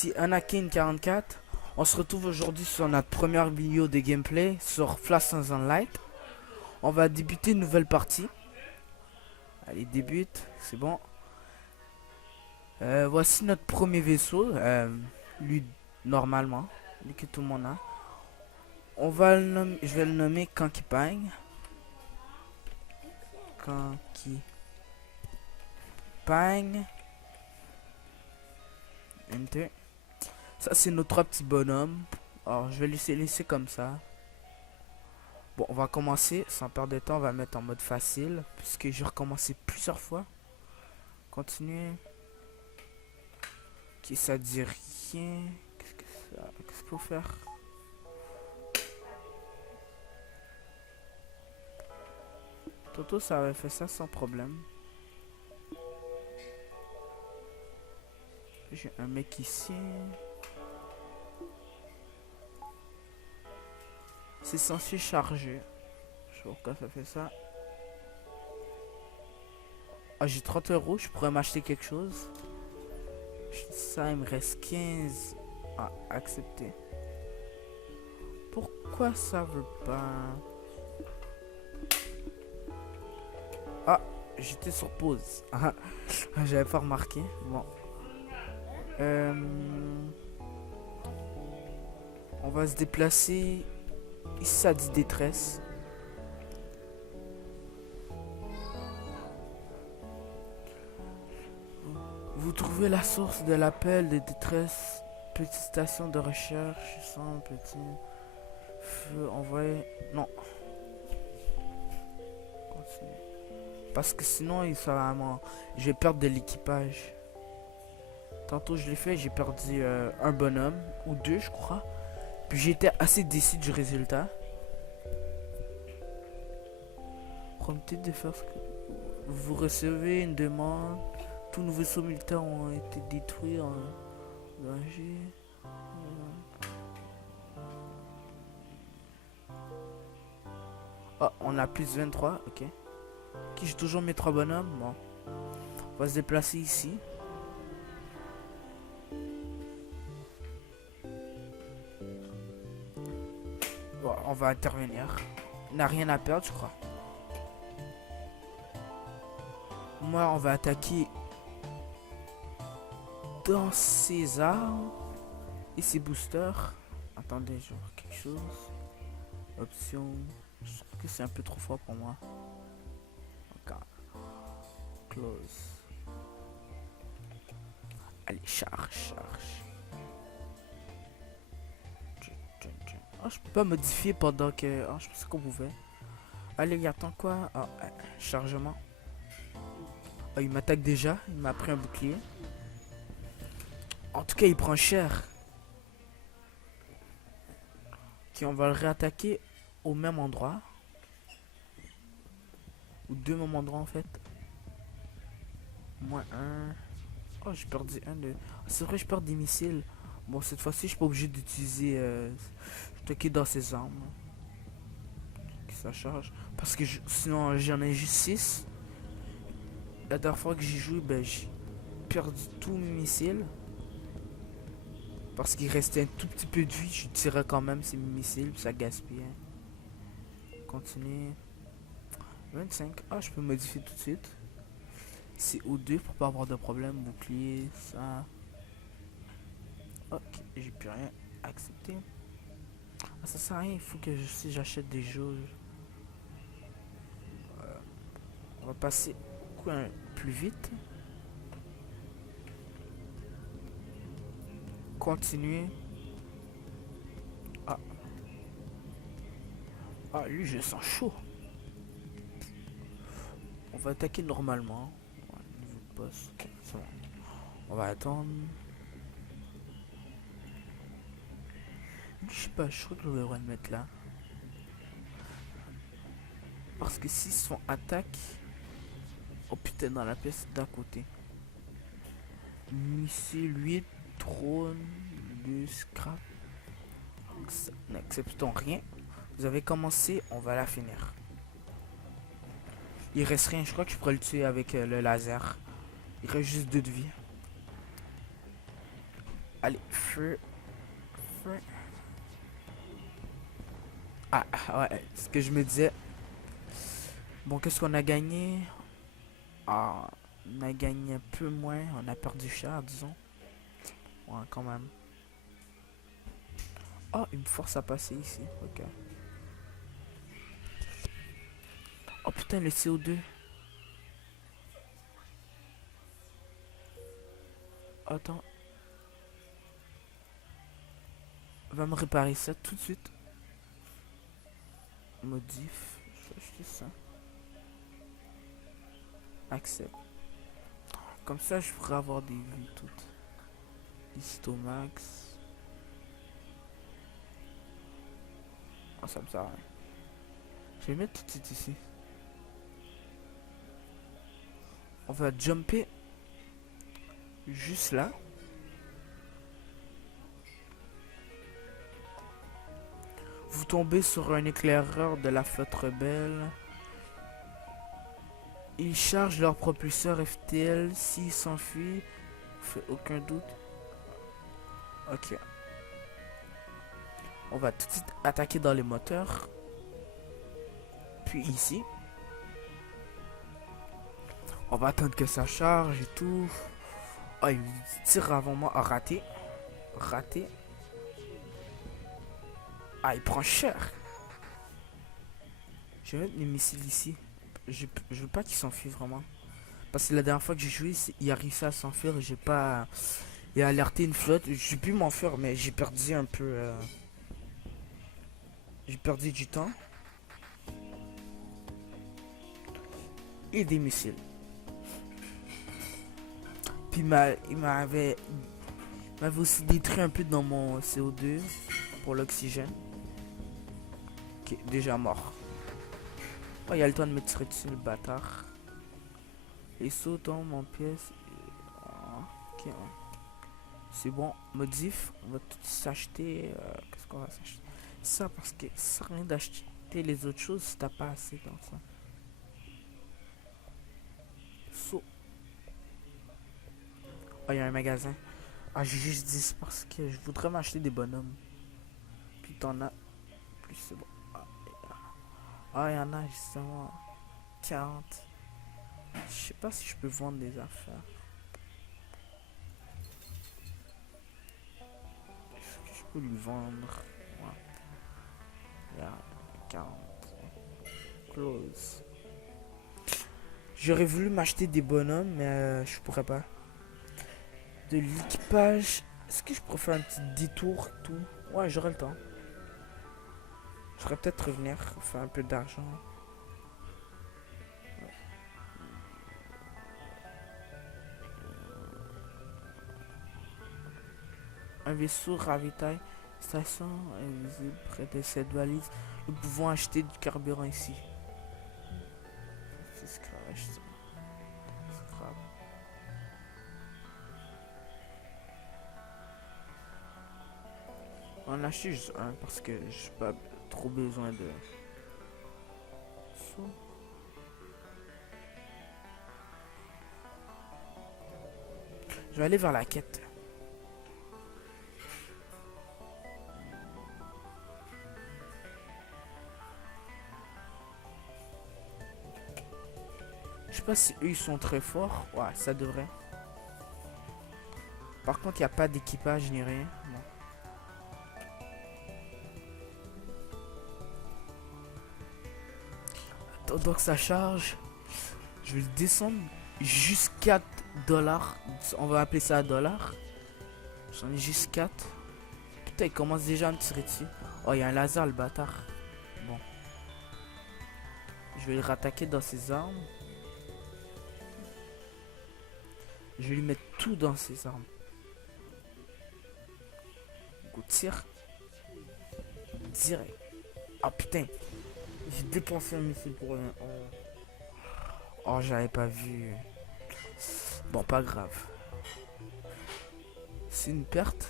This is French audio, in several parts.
ici Anakin44. On se retrouve aujourd'hui sur notre première vidéo de gameplay sur Flash and Light. On va débuter une nouvelle partie. Allez, débute, c'est bon. Voici notre premier vaisseau. Lui, normalement, lui que tout le monde a. On va le nommer, je vais le nommer Kanki Pang. Kanki Pang. Enter. Ça, c'est nos trois petits bonhommes. Alors, je vais laisser comme ça. Bon, on va commencer sans perdre de temps. On va mettre en mode facile. Puisque j'ai recommencé plusieurs fois. Continuer. Ok, ça dit rien. Qu'est-ce qu'il faut faire? Toto, ça avait fait ça sans problème. J'ai un mec ici. C'est censé charger. Je sais pas pourquoi ça fait ça. Ah, j'ai 30 euros. Je pourrais m'acheter quelque chose. Ça, il me reste 15 à accepter. Pourquoi ça veut pas? Ah, j'étais sur pause. Ah, j'avais pas remarqué. Bon. On va se déplacer. Ici, ça dit détresse. Vous trouvez la source de l'appel de détresse. Petite station de recherche. Sans petit feu envoyé. Non. Continue. Parce que sinon, je vais perdre de l'équipage. Tantôt, je l'ai fait. J'ai perdu un bonhomme. Ou deux, je crois. Puis j'étais assez déçu du résultat. Prompté de faire ce que... Vous recevez une demande. Tous nos vaisseaux militaires ont été détruits en danger. Oh, on a plus 23, ok. Ok, j'ai toujours mes trois bonhommes. Bon. On va se déplacer ici. Bon, on va intervenir. On n'a rien à perdre, je crois. Moi, on va attaquer dans ces armes et ces boosters. Attendez, je vois quelque chose. Option. Je trouve que c'est un peu trop fort pour moi. Ok. Close. Allez, charge. Oh, je peux pas modifier pendant que... Oh, je pensais qu'on pouvait. Allez, il attend quoi? Oh, chargement. Oh, il m'attaque déjà. Il m'a pris un bouclier. En tout cas, il prend cher. Ok, on va le réattaquer au même endroit. Ou deux mêmes endroits en fait. Moins un. Oh, j'ai perdu un de... C'est vrai, je perds des missiles. Bon, cette fois-ci, je suis pas obligé d'utiliser... stocker dans ces armes. Que ça charge. Parce que sinon, j'en ai juste 6. La dernière fois que j'ai joué, ben, j'ai perdu tous mes missiles. Parce qu'il restait un tout petit peu de vie. Je tirais quand même ces missiles. Ça gaspille. Continuer. 25. Ah, je peux modifier tout de suite. C'est O2 pour pas avoir de problème. Bouclier, ça. Ok, j'ai plus rien. Accepter. Ah, ça sert à rien. Il faut que si j'achète des jauges. On va passer plus vite. Continuer. Ah. Ah, lui, je sens chaud. On va attaquer normalement. Ouais, niveau de boss. Okay, c'est bon. On va attendre. Je sais pas, je crois que je vais le mettre là. Parce que s'ils sont attaque. Oh putain, dans la pièce d'à côté. Missile 8, drone, 2, scrap. N'acceptons rien. Vous avez commencé, on va la finir. Il reste rien, je crois que je pourrais le tuer avec le laser. Il reste juste 2 de vie. Allez, feu, feu. Ah, ouais, ce que je me disais. Bon, qu'est-ce qu'on a gagné? Ah, on a gagné un peu moins. On a perdu cher, disons. Ouais, quand même. Oh, il me force à passer ici. Ok. Oh putain, le CO2. Attends. Va me réparer ça tout de suite. Modif. Je vais acheter ça. Accept. Comme ça, je pourrais avoir des vues toutes. Histomax. Oh, ça me sert à rien. Je vais mettre tout de suite ici. On va jumper. Juste là. Vous tombez sur un éclaireur de la flotte rebelle. Ils chargent leur propulseur FTL. S'ils s'enfuient, fait aucun doute. Ok. On va tout de suite attaquer dans les moteurs. Puis ici. On va attendre que ça charge et tout. Oh, il tire avant moi. Ah, raté. Raté. Ah, il prend cher. Je vais mettre mes missiles ici. Je veux pas qu'il s'enfuit vraiment. Parce que la dernière fois que j'ai joué, il a réussi à s'enfuir et j'ai pas... Il a alerté une flotte. J'ai pu m'enfuir, mais j'ai perdu un peu... J'ai perdu du temps. Et des missiles. Puis il m'avait aussi détruit un peu dans mon CO2 pour l'oxygène. Ok, déjà mort. Oh, il a le temps de me tirer dessus, le bâtard. Les sauts tombent en pièces. Ok, ouais. C'est bon, modif. On va tout s'acheter. Qu'est-ce qu'on va s'acheter? Ça, parce que ça sert à rien d'acheter les autres choses si t'as pas assez dans ça. Saut. Oh, il y a un magasin. Ah, j'ai juste 10 parce que je voudrais m'acheter des bonhommes. Puis t'en as. Plus c'est bon. Ah, il y en a justement 40. Je sais pas si je peux vendre des affaires. Est-ce que je peux lui vendre? Ouais. Il y a 40. Close. J'aurais voulu m'acheter des bonhommes, mais je pourrais pas. De l'équipage. Est-ce que je pourrais faire un petit détour tout? Ouais, j'aurais le temps. Je pourrais peut-être revenir, faire un peu d'argent. Un vaisseau ravitaille. Station invisible près de cette valise. Nous pouvons acheter du carburant ici. C'est scrap. Scrap. On a acheté juste un parce que j'ai pas trop besoin de... Je vais aller vers la quête. Je sais pas si eux ils sont très forts. Ouais, ça devrait. Par contre, il n'y a pas d'équipage ni rien. Non. Donc ça charge. Je vais le descendre jusqu'à $. On va appeler ça $. J'en ai juste 4. Putain, il commence déjà à me tirer dessus. Oh, il y a un laser, le bâtard. Bon. Je vais le rattaquer dans ses armes. Je vais lui mettre tout dans ses armes. Go, tire. Direct. Ah putain. J'ai dépensé un missile pour rien. Oh, j'avais pas vu. Bon, pas grave. C'est une perte.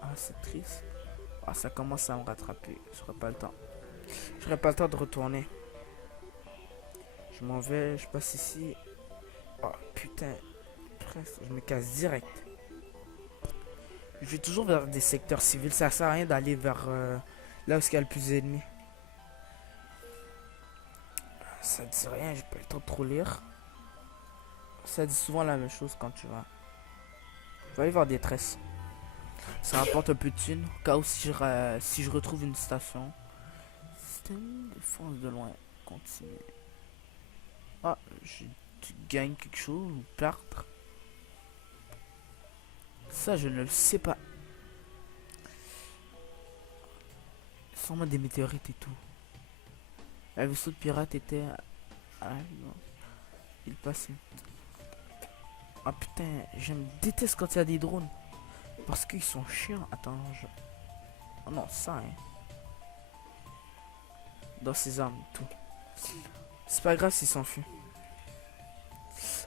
Ah, c'est triste. Ah, ça commence à me rattraper. J'aurai pas le temps. J'aurai pas le temps de retourner. Je m'en vais. Je passe ici. Oh putain. Presque. Je me casse direct. Je vais toujours vers des secteurs civils. Ça sert à rien d'aller vers là où il y a le plus d'ennemis. Ça dit rien, j'ai pas le temps de trop lire. Ça dit souvent la même chose quand tu vas. Je vais aller voir des tresses. Ça rapporte un peu de thunes. Au cas où si je retrouve une station. C'était une défense de loin. Continue. Ah, j'ai tu gagnes quelque chose ou perdre. Ça, je ne le sais pas. Sûrement des météorites et tout. Le vaisseau de pirate était. Ah non. Il passait. Ah putain, je me déteste quand il y a des drones. Parce qu'ils sont chiants. Attends, je. Oh non, ça, hein. Dans ses armes et tout. C'est pas grave s'il s'enfuit.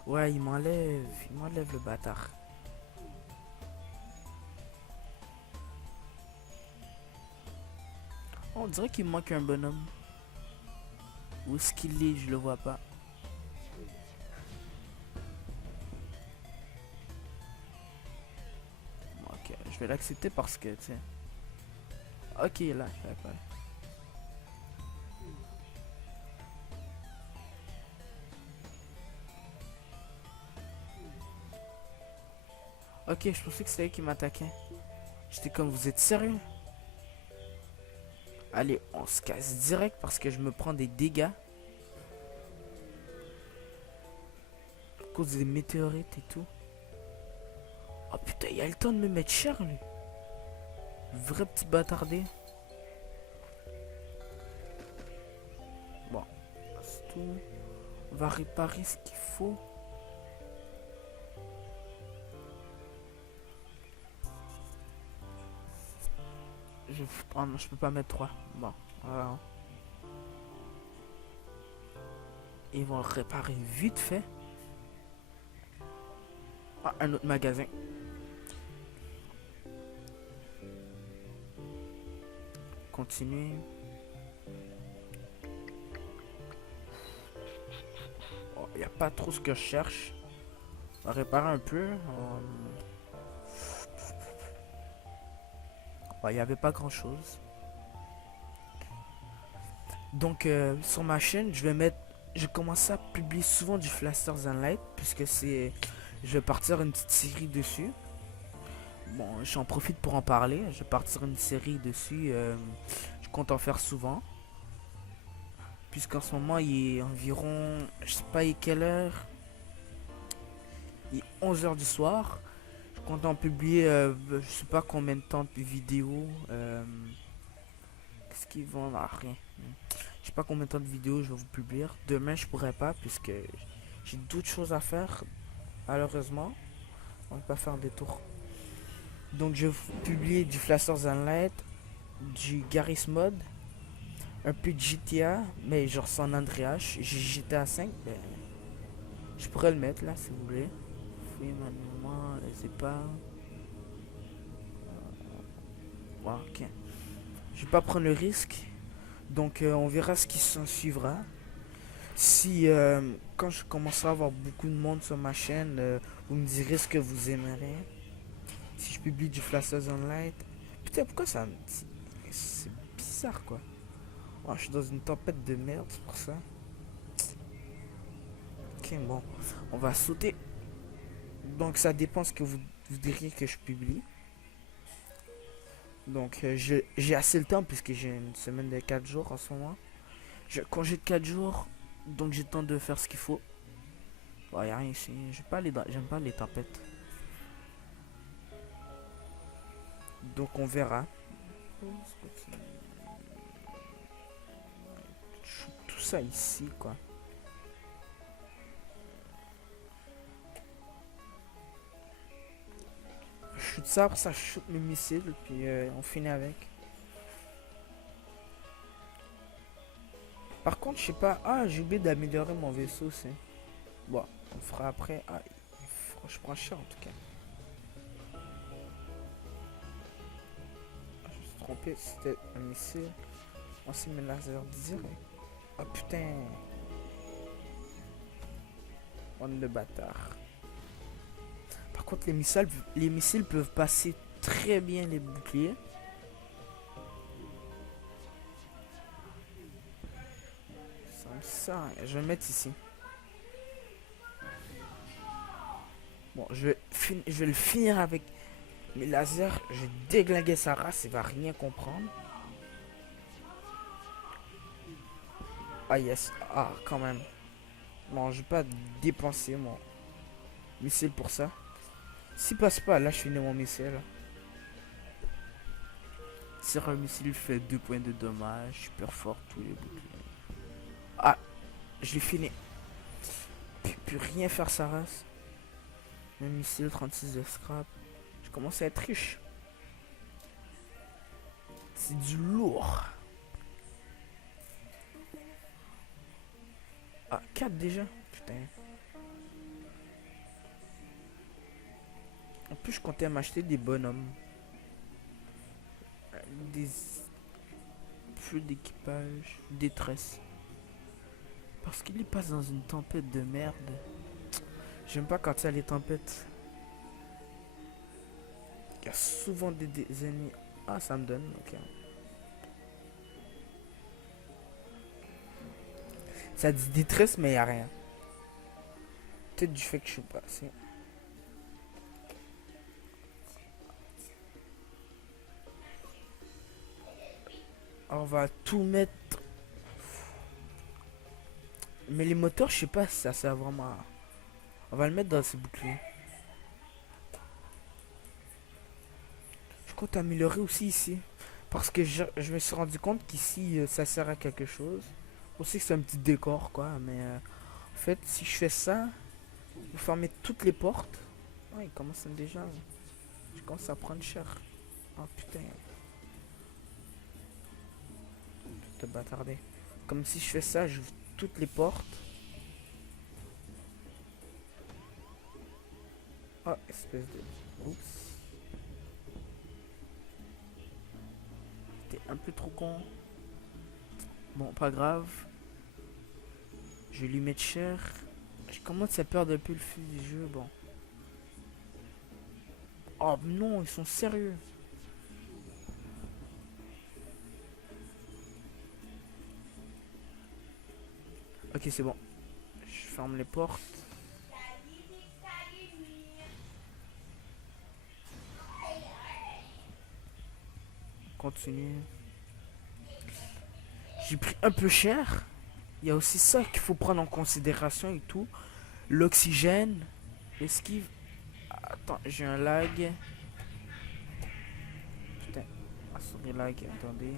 Ouais, il m'enlève. Il m'enlève le bâtard. On dirait qu'il me manque un bonhomme. Où est-ce qu'il est? Je le vois pas. Ok, je vais l'accepter parce que, tu sais. Ok, là, je vais pas. Ok, je pensais que c'était lui qui m'attaquait. J'étais comme, vous êtes sérieux? Allez, on se casse direct parce que je me prends des dégâts. À cause des météorites et tout. Oh putain, il a le temps de me mettre cher, lui. Vrai petit bâtardé. Bon, c'est tout. On va réparer ce qu'il faut. Oh non, je peux pas mettre 3. Bon, voilà. Ils vont le réparer vite fait. Ah, un autre magasin. Continuer. Oh, y a pas trop ce que je cherche. On va réparer un peu. Il n'y avait pas grand chose. Donc sur ma chaîne, je vais mettre. Je commence à publier souvent du Flasters and Light. Puisque c'est. Je vais partir une petite série dessus. Bon, j'en profite pour en parler. Je vais partir une série dessus. Je compte en faire souvent. Puisqu'en ce moment, il est environ. Je sais pas quelle heure. Il est 11 h du soir. Je compte en publier. Je sais pas combien de temps de vidéos. Qu'est-ce qu'ils vont. Ah, rien. Je sais pas combien de temps de vidéos je vais vous publier. Demain, je pourrais pas. Puisque j'ai d'autres choses à faire. Malheureusement. On va pas faire des tours. Donc, je vais vous publier du Flashers and Light. Du Garry's Mod. Un peu de GTA, mais genre San Andreas. J'ai GTA 5, ben, je pourrais le mettre là si vous voulez. Fouillez manuellement, laissez pas. Ouais, ok. Je vais pas prendre le risque. Donc on verra ce qui s'en suivra. Si quand je commencerai à avoir beaucoup de monde sur ma chaîne, vous me direz ce que vous aimerez. Si je publie du Flashers Online. Putain, pourquoi ça me dit. C'est bizarre quoi. Oh, je suis dans une tempête de merde, c'est pour ça. Ok, bon. On va sauter. Donc, ça dépend ce que vous diriez que je publie. Donc, j'ai assez le temps puisque j'ai une semaine de 4 jours en ce moment. J'ai congé de 4 jours. Donc, j'ai le temps de faire ce qu'il faut. Bon, y a rien ici. J'aime pas les tempêtes. Donc, on verra. Tout ça ici, quoi. Je shoot ça, après ça je shoot mes missiles, puis on finit avec. Par contre, je sais pas. Ah, j'ai oublié d'améliorer mon vaisseau, c'est. Bon, on le fera après. Ah, je prends cher en tout cas. Ah, je me suis trompé, c'était un missile. Oh, c'est mes laser direct. Ah putain. On est de bâtard. Par contre, les missiles peuvent passer très bien les boucliers. Ça, je vais le mettre ici. Bon, je vais le finir avec mes lasers. Je vais déglinguer sa race, il va rien comprendre. Ah yes, ah quand même. Bon, je vais pas dépenser mon missile pour ça. S'il passe pas, là je finis mon missile. Sur un missile fait 2 points de dommage, super fort tous les boucliers. Ah, je l'ai fini. Plus rien faire sa race. Un missile 36 de scrap. Je commence à être riche. C'est du lourd. Ah, 4 déjà. Putain. En plus, je comptais m'acheter des bonhommes. Des feux d'équipage. Détresse. Parce qu'il est pas dans une tempête de merde. J'aime pas quand il y a les tempêtes. Il y a souvent des ennemis. Ah, ça me donne, ok. Ça dit détresse, mais il n'y a rien. Peut-être du fait que je suis passé. On va tout mettre. Mais les moteurs, je sais pas si ça sert vraiment à... On va le mettre dans ces boucliers. Je compte améliorer aussi ici. Parce que je me suis rendu compte qu'ici, ça sert à quelque chose. Aussi que c'est un petit décor, quoi. Mais en fait, si je fais ça, vous fermez toutes les portes. Ouais, il commence déjà. Je commence à prendre cher. Oh putain. Te bâtardé. Comme si je fais ça, j'ouvre toutes les portes. Oh, espèce de... Oups. T'es un peu trop con. Bon, pas grave. Je vais lui mettre cher. Je commence à perdre un peu le fil du jeu, bon. Oh non, ils sont sérieux. Ok, c'est bon. Je ferme les portes. Continue. J'ai pris un peu cher. Il y a aussi ça qu'il faut prendre en considération et tout. L'oxygène. L'esquive. Attends, j'ai un lag. Putain. Ah, sorry, lag. Attendez.